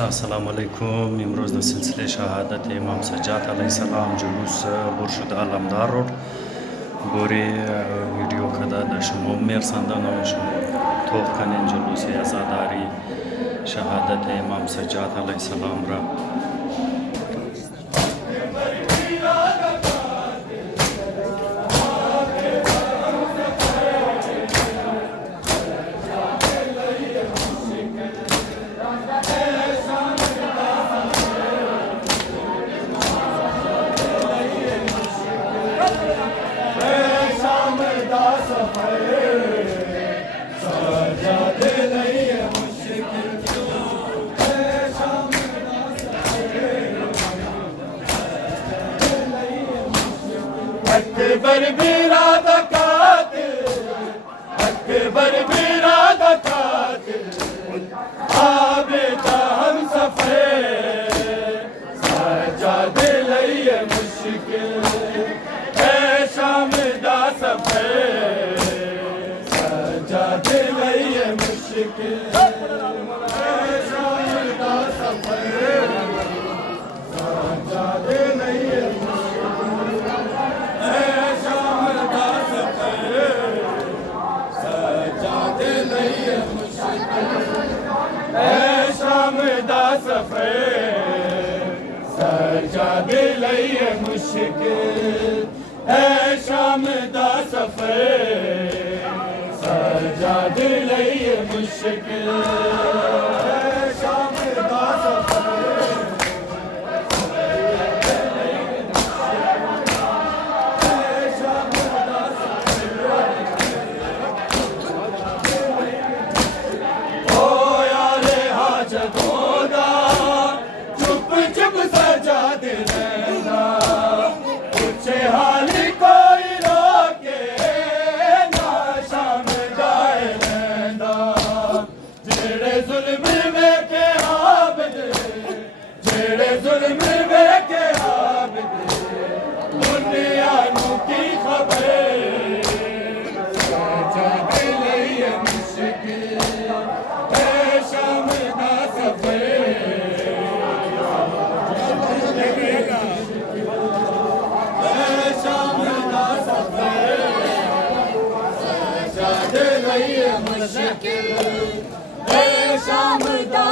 अस्सलामुअलैकुम। इमरोज़ द सिलसिले शहादत इमाम सज्जाद अलैहिस्सलाम जुलूस बुरशुद आलमदार रोड गोरे वीडियो कदा दशमो मेर संदनो थोक कनें जुलूस आज़ादारी शहादत इमाम सज्जाद अलैहिस्सलाम रा अकबर बिरादा कातिल, अकबर बिरादा कातिल, आबेदा हम सफर सजाद लइए मुश्किल है शाम दा सफर सजाद लइए मुश्किल है शाम दा सफर सजाद लइए सजाद लइए मुश्किल है शाम दा सफर सजाद लइए मुश्किल है शाम दा सफर ओ यारे हाजत होदा चुप चुप सजाद रहना पूछे हाल कोई रोके ना शाम जाए रहना जेड़े जुल्म में के आबिद जेड़े जुल्म में के आबिद दुनिया नू की खबर सजाद लइए मुश्किल है शाम दा सफर मुश्किल है शाम दा सफर सजाद लइए मुश्किल है शाम दा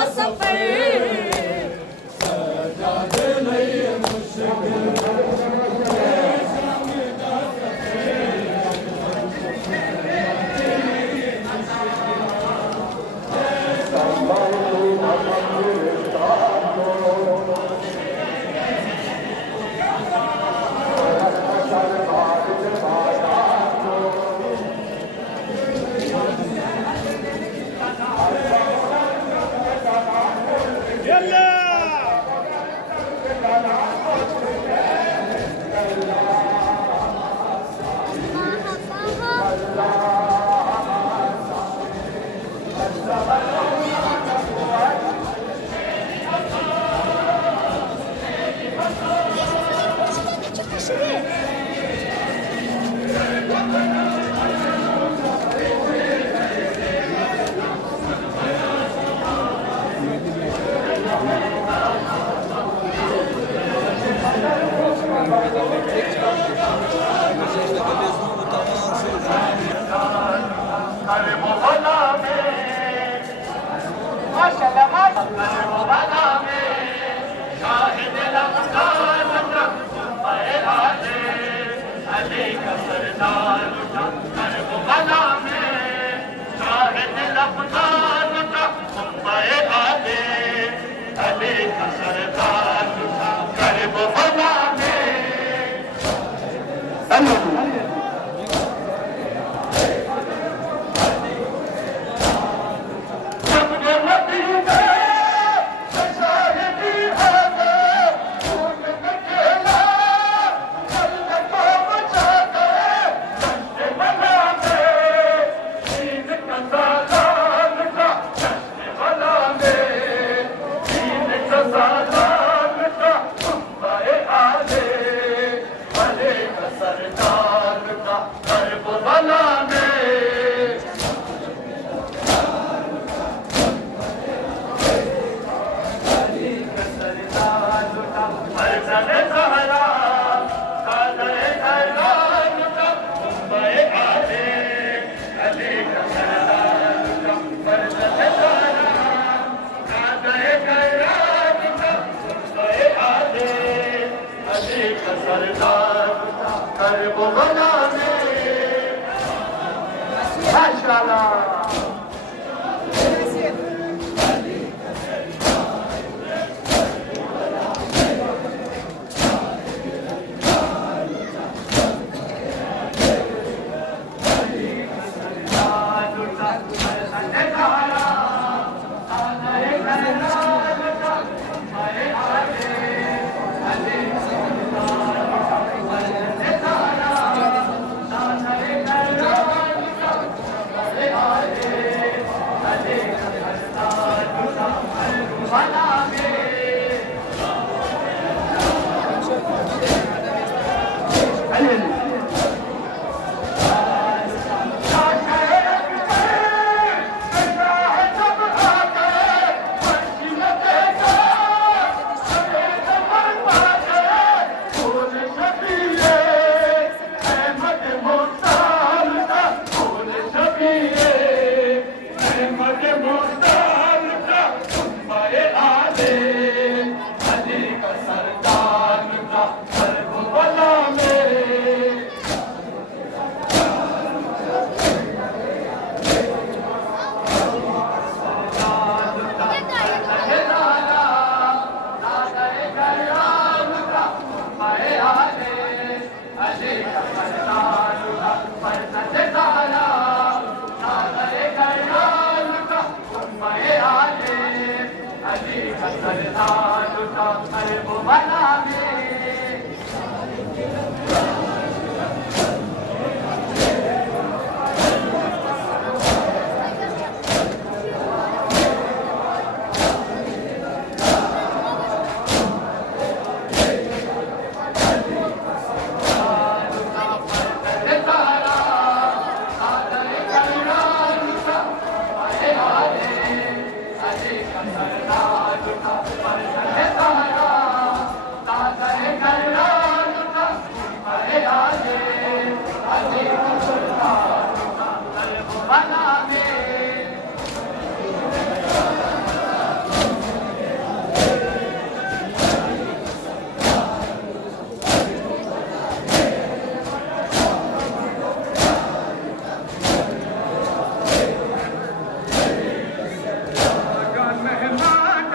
मेहमान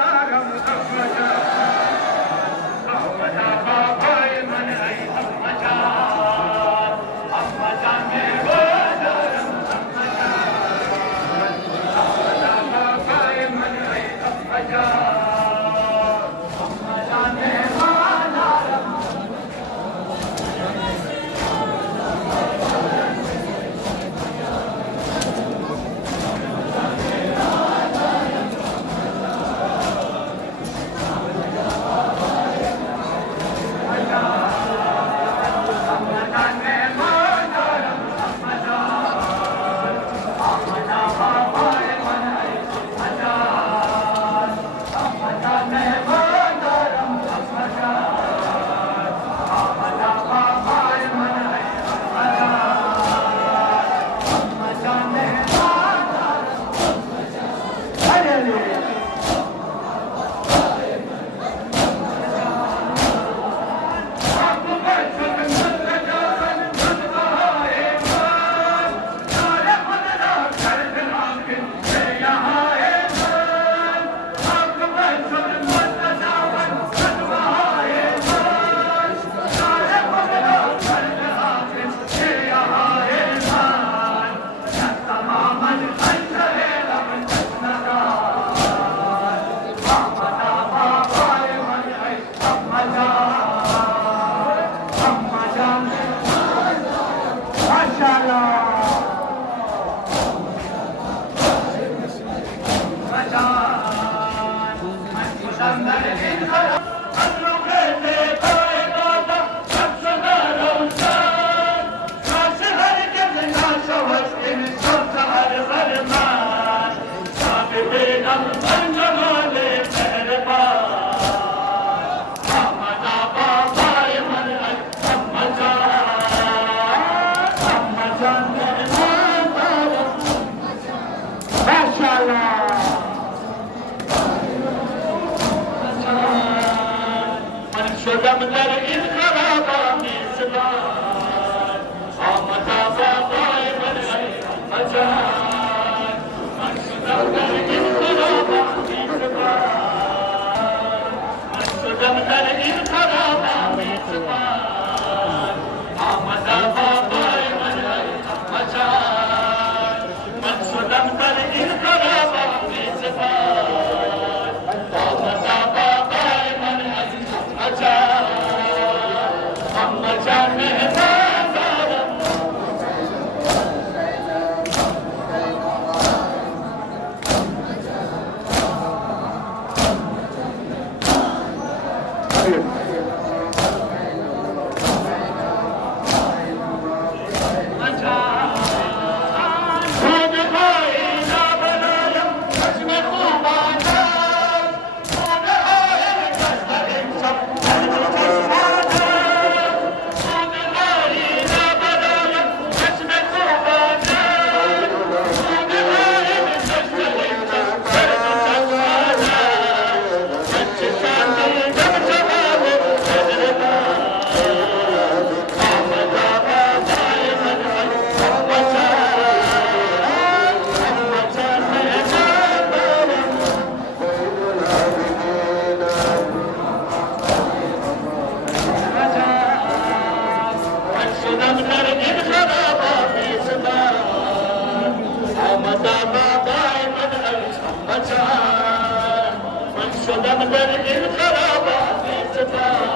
شدم در این خرابات سپار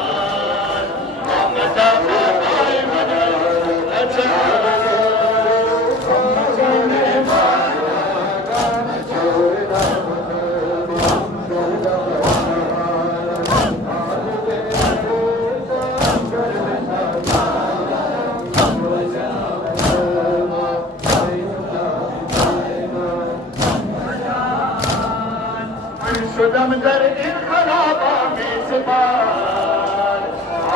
آمدم بابای من شدم در این خرابات سپار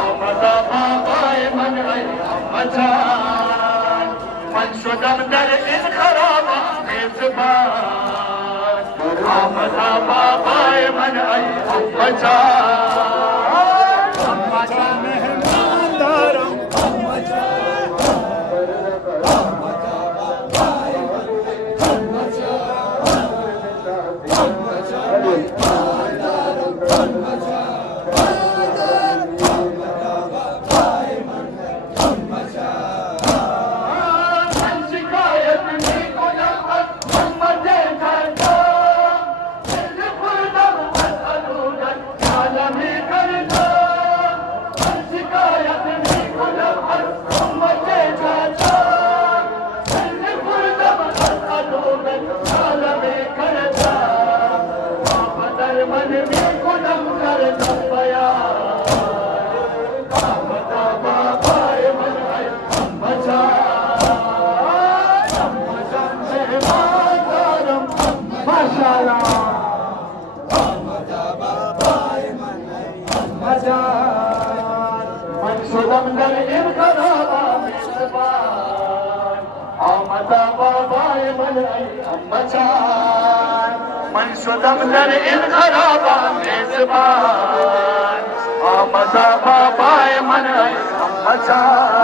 آمدم بابای من ای امجان من شدم در این خرابات سپار آمدم بابای من ای امجان مهمان دارم من شدم در این خرابات زبان آمد بابای من ای امجان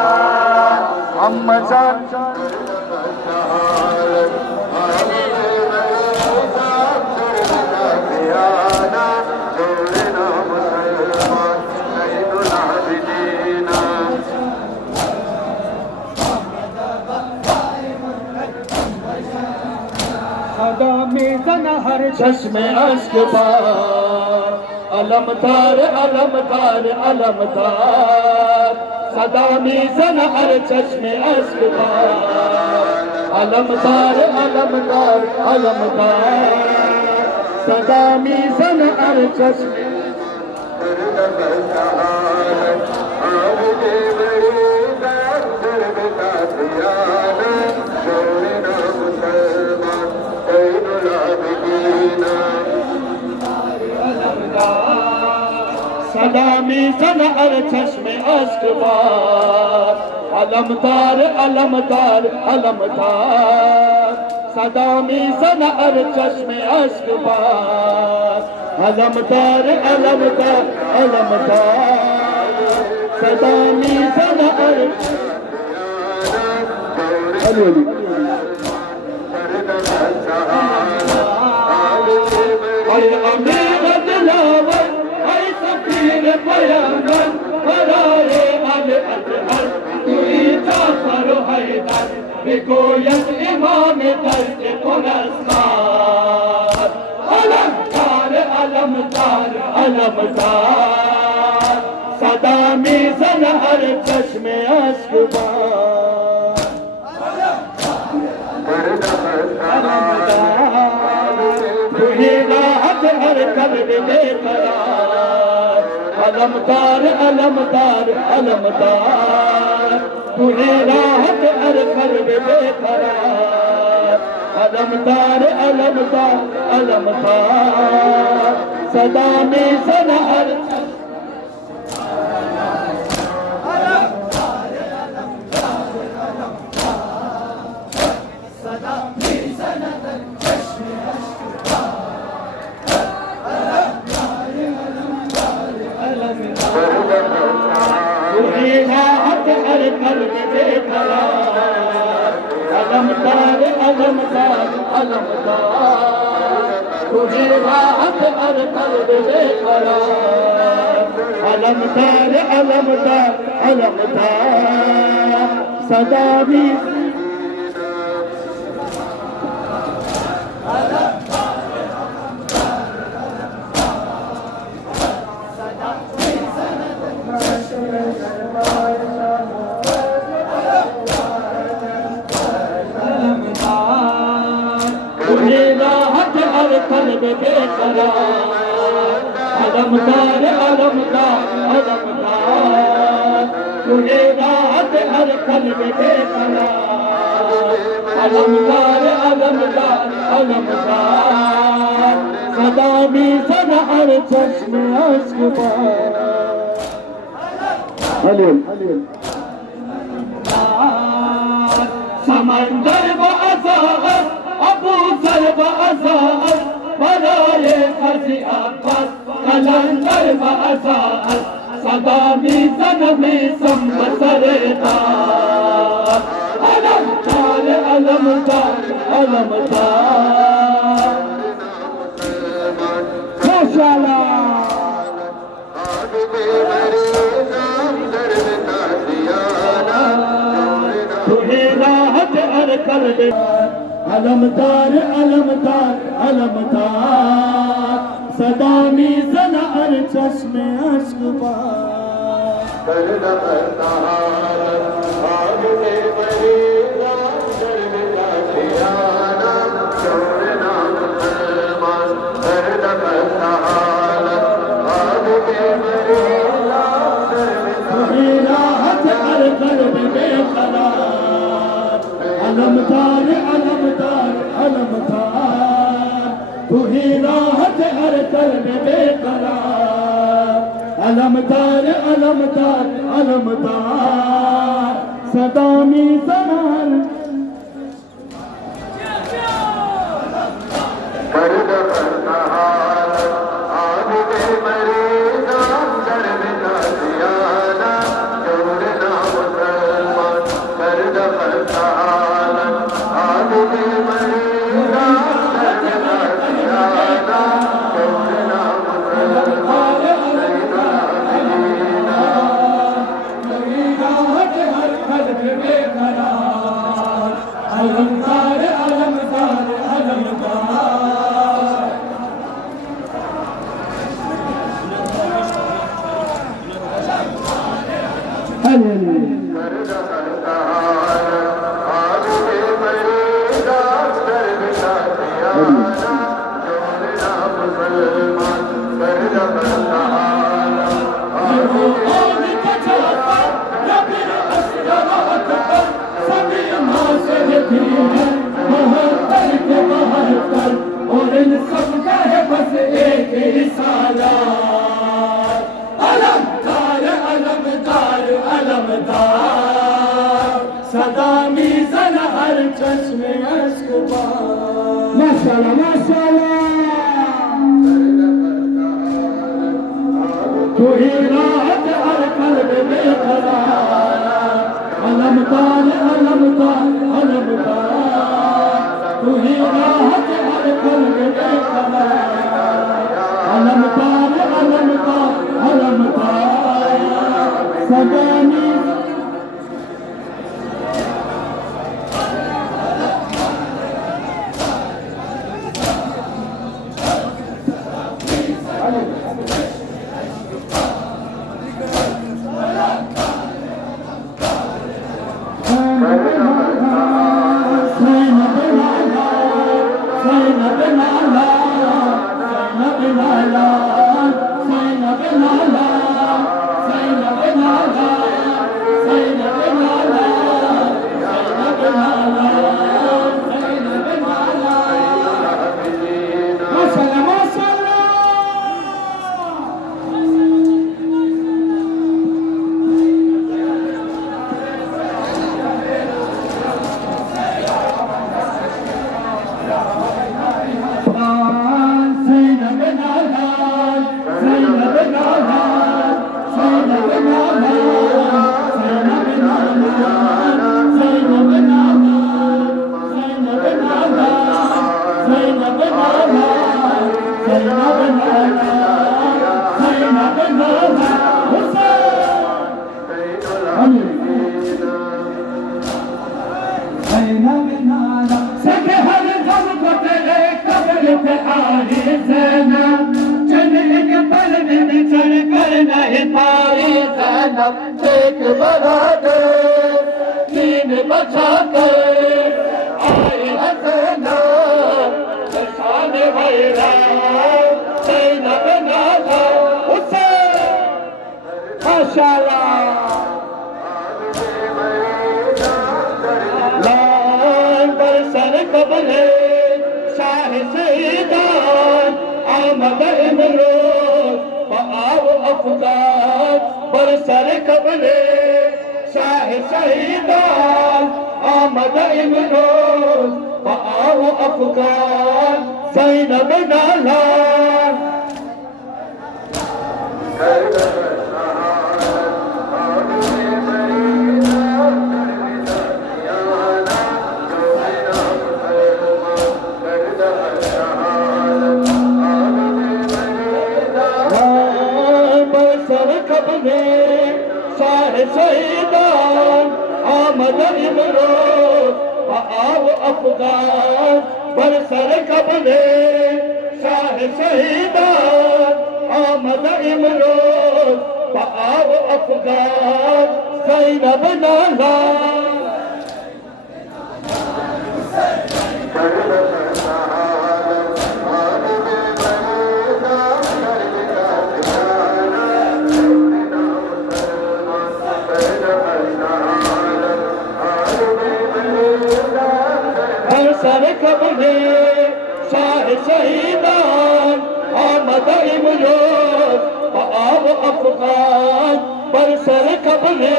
हर चश्मे अश्क पार अलमदार अलमदार अलमदार सदा मीज़न हर चश्मे अश्क पार अलमदार अलमदार अलमदार सदा मीज़न हर चश्मे सदामी सन हर चश्मे अश्क बार अलमदार अलमदार अलमदार सदामी सन हर चश्मे अश्क बार अलमदार अलमदार अलमदार सदामी सन हर अमीर दिलावर पयंगन करारे अल अजहर तुई जाफर हैदर बिगोयत इमाम दर्द पुरस्कार अलमदार अलमदार अलमदार सदा मीज़न हर चश्मे अश्क तुही राहत हर कल्ब बेकरार अलमदार अलमदार अलमदार तुहे राहत हर कल्ब बेकरार अलमदार अलमदार अलमदार सदा मीज़न हर अलमदार अलमदार अलमदार तुझे राहत हर कल्ब बेकरार अलमदार अलमदार अलमदार सदा भी बेकरार अलमदार अलमदार अलमदार तुझे राहत हर कल्ब बेकरार अलमदार अलमदार अलमदार सदा भी सदा हर चश्मे अश्क समंदर बअज़ात अबू सर बअज़ात बराए खज़ी अब्बास कलंदर बअज़ात सदा मीज़न में संबसरदार अलमदार अलमदार अलमदार माशाअल्लाह अलमदार अलमदार अलमदार सदा मीज़न हर चश्मे अश्क अलमदार अलमदार अलमदार तू ही राहत हर कल्ब बेकरार अलमदार अलमदार अलमदार सदा मीज़न अलमदार अलमदार अलमदार और इन सब का है बस एक रिसाला अलमदार अलमदार अलमदार सदा मीज़न हर चश्मे अश्क माशाअल्लाह माशाअल्लाह तू ही राहत हर कल्ब बेकरार अलमदार अलमदार अलमदार तू ही राहत हर कल्ब बेकरार अलमदार अलमदार अलमदार सदा एक बढ़ा दे तीन बचा कर आए हसना शान भैरा माशाल्लाह लाल बरसर कबले शाह शहीदान आमद इमरोज पाव अफगान बरसर कबले शाह शहीदान आमद इमरोज पाव अफगान ज़ैनब नालान शाह शहीदान आमद इमरोज पाव अफगान बरसर कबले शाह शहीदान आमद इमरोज पाव अफगान ज़ैनब नालान बरसर कबले शाह शहीदान आमद इमरोज पाव अफगान बरसर कबले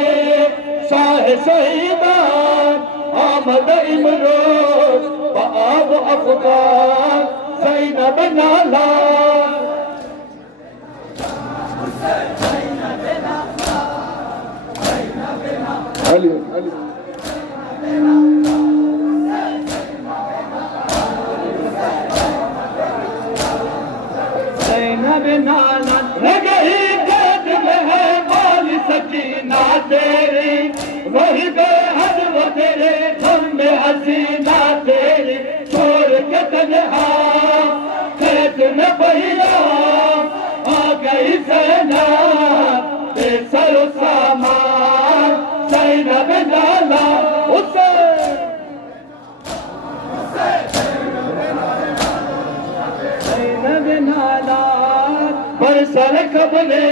शाह शहीदान आमद इमरोज पाव अफगान ज़ैनब नालान अली अली गई कैद में है वाली सकीना तेरी वही बेहद वो तेरे घर में हसीना तेरी छोड़ के तन्हा कैद में भैया आ गई सेना बेसरो सामान ज़ैनब नाला उसे ज़ैनब नाला बरसर कबले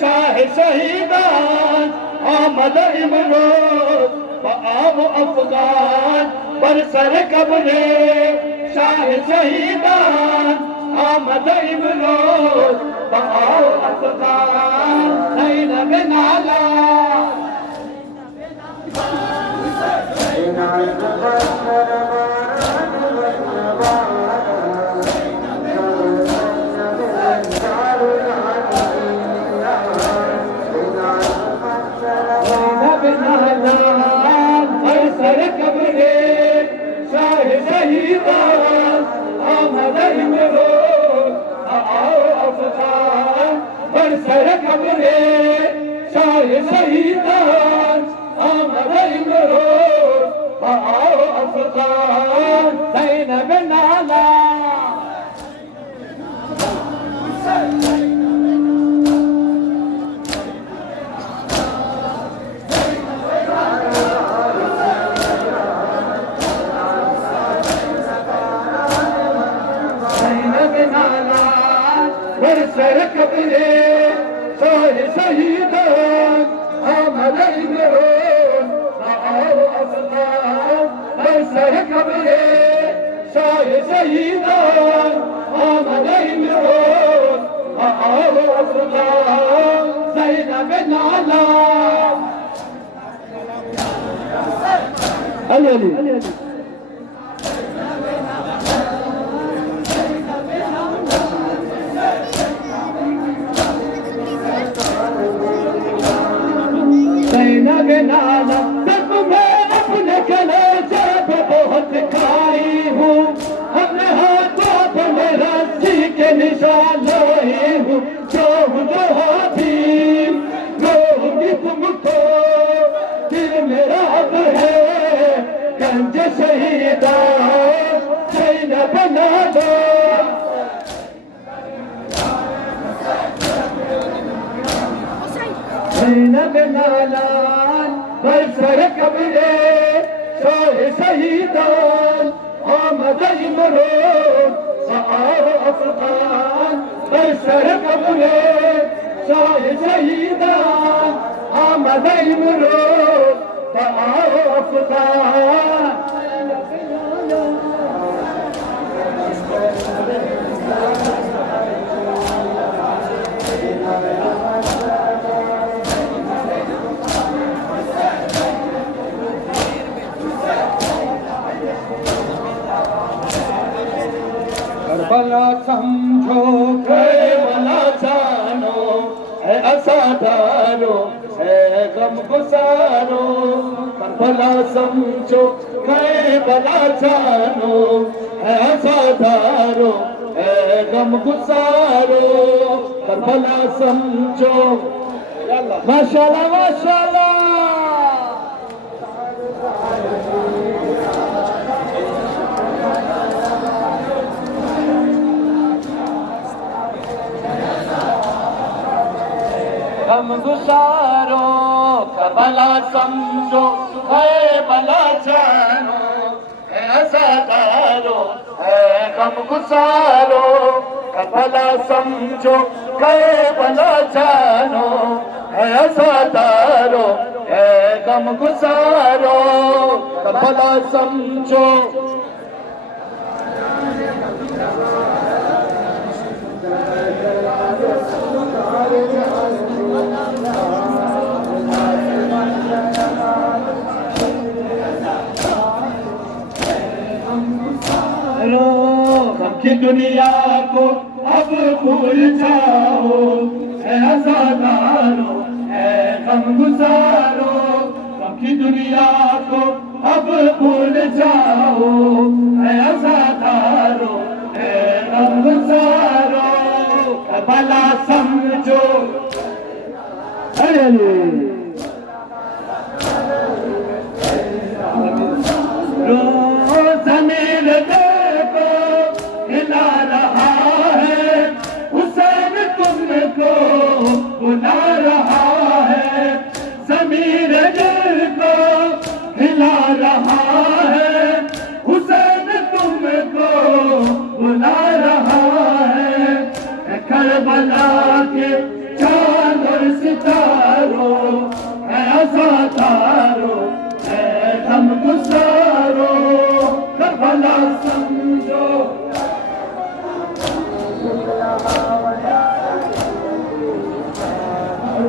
शाह शहीदान आमद इमरोज पाव अफगान बरसर कबले शाह शहीदान आमद इमरोज पाव अफगान ज़ैनब नाला बरसर कबले शाह शहीदान आमद इमरोज पाव अफगान बरसर कबले शाह शहीदान आमद इमरोज पाव अफगान ज़ैनब नाला बरसर कबले शाह शहीदान आमद इमरोज पाव अफगान बरसर कबले शाह शहीदान आमद इमरोज पाव अफगान ज़ैनब नाला अली अली ज़ैनब नाला तब मैं अपने कलेजे पे बहुत खाई हूँ अपने हाथों पे मेरा रस्सी के निशान लाई हूँ जो हबीब रोगी तुमको दिल मेरा अब है गंज शहीदा ज़ैनब नाला ज़ैनब नाला बरसर कबले शाह शहीदान आमद इमरोज पाव अफगान बरसर कबले शाह शहीदा आमद इमरोज बआफ़तार करबला समझो करबला जानो है असाधारो है गम गुसारो करबला समझो करबला जानो है असाधारो है गम गुसारो करबला समझो माशाल्लाह माशाल्लाह गम गुसारो करबला समझो है भला जानो है अज़ादारो है गम गुसारो करबला समझो है भला जानो है अज़ादारो है गम गुसारो करबला समझो गम की दुनिया को अब भूल जाओ है अज़ादारो है गम गुसारो गम की दुनिया को अब भूल जाओ है अज़ादारो है गम गुसारो भला समझो अरे ज़मीन देखो हिला रहा है हुसैन तुमको बुला रहा है ज़मीन देखो हिला रहा है हुसैन तुमको बुला रहा है करबला के चांद और सितारों है अज़ादारो